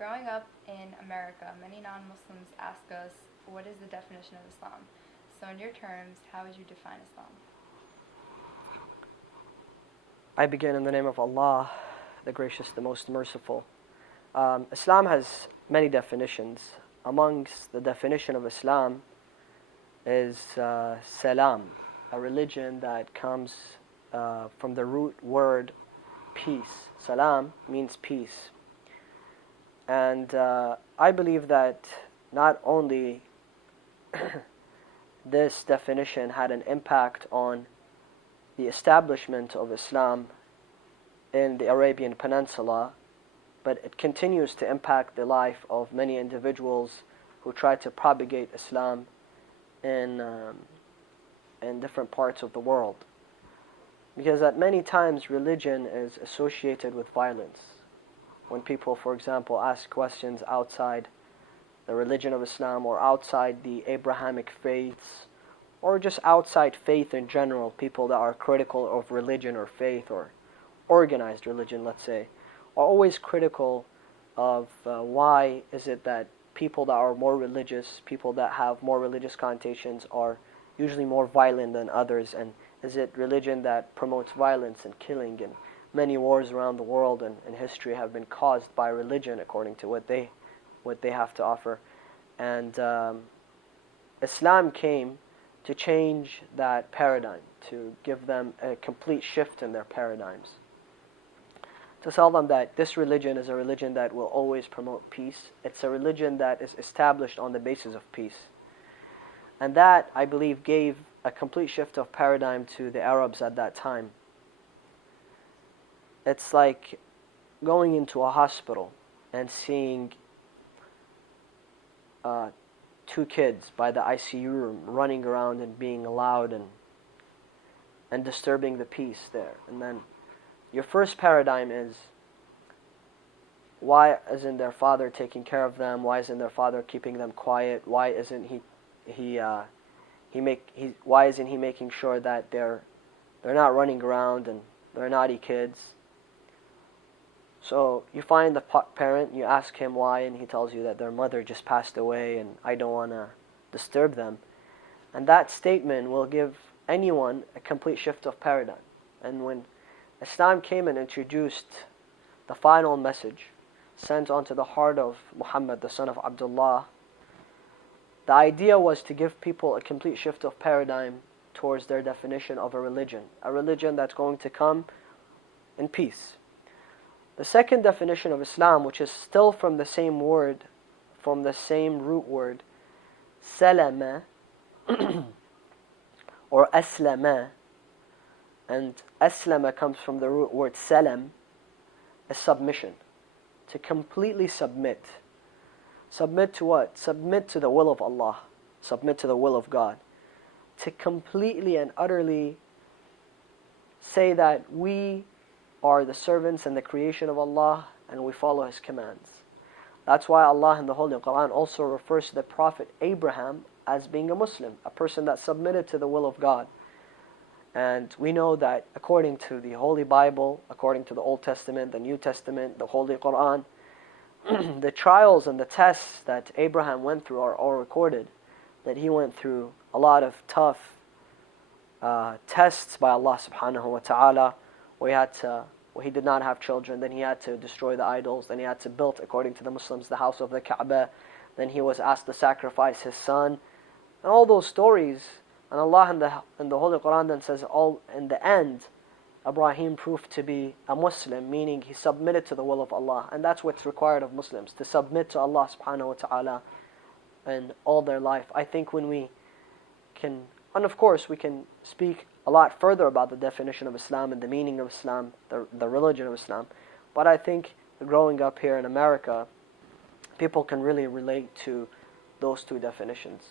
Growing up in America, many non-Muslims ask us, what is the definition of Islam? So in your terms, how would you define Islam? I begin in the name of Allah, the Gracious, the Most Merciful. Islam has many definitions. Amongst the definition of Islam is salam, a religion that comes from the root word peace. Salam means peace. And I believe that not only this definition had an impact on the establishment of Islam in the Arabian Peninsula, but it continues to impact the life of many individuals who try to propagate Islam in different parts of the world. Because at many times religion is associated with violence. When people, for example, ask questions outside the religion of Islam or outside the Abrahamic faiths or just outside faith in general, people that are critical of religion or faith or organized religion, let's say, are always critical of why is it that people that are more religious, people that have more religious connotations are usually more violent than others, and is it religion that promotes violence and killing, and many wars around the world and in history have been caused by religion according to what they have to offer. And Islam came to change that paradigm, to give them a complete shift in their paradigms, to tell them that this religion is a religion that will always promote peace. It's a religion that is established on the basis of peace. And that, I believe, gave a complete shift of paradigm to the Arabs at that time. It's like going into a hospital and seeing two kids by the ICU room running around and being loud and disturbing the peace there. And then your first paradigm is, why isn't their father taking care of them? Why isn't their father keeping them quiet? Why isn't why isn't he making sure that they're not running around and they're naughty kids? So you find the parent, you ask him why, and he tells you that their mother just passed away and I don't want to disturb them. And that statement will give anyone a complete shift of paradigm. And when Islam came and introduced the final message sent onto the heart of Muhammad, the son of Abdullah, the idea was to give people a complete shift of paradigm towards their definition of a religion that's going to come in peace. The second definition of Islam, which is still from the same word, from the same root word, salama, or aslama, and aslama comes from the root word salam, is submission. To completely submit. Submit to what? Submit to the will of Allah. Submit to the will of God. To completely and utterly say that we are the servants and the creation of Allah and we follow His commands. That's why Allah in the Holy Quran also refers to the Prophet Abraham as being a Muslim, a person that submitted to the will of God. And we know that according to the Holy Bible, according to the Old Testament, the New Testament, the Holy Quran, the trials and the tests that Abraham went through are all recorded. That he went through a lot of tough tests by Allah subhanahu wa ta'ala, where he did not have children, then he had to destroy the idols, then he had to build, according to the Muslims, the house of the Kaaba, then he was asked to sacrifice his son, and all those stories. And Allah in the Holy Quran then says, all in the end, Ibrahim proved to be a Muslim, meaning he submitted to the will of Allah. And that's what's required of Muslims, to submit to Allah subhanahu wa ta'ala in all their life. I think when we can, and of course we can speak a lot further about the definition of Islam and the meaning of Islam, the religion of Islam, but I think growing up here in America, people can really relate to those two definitions.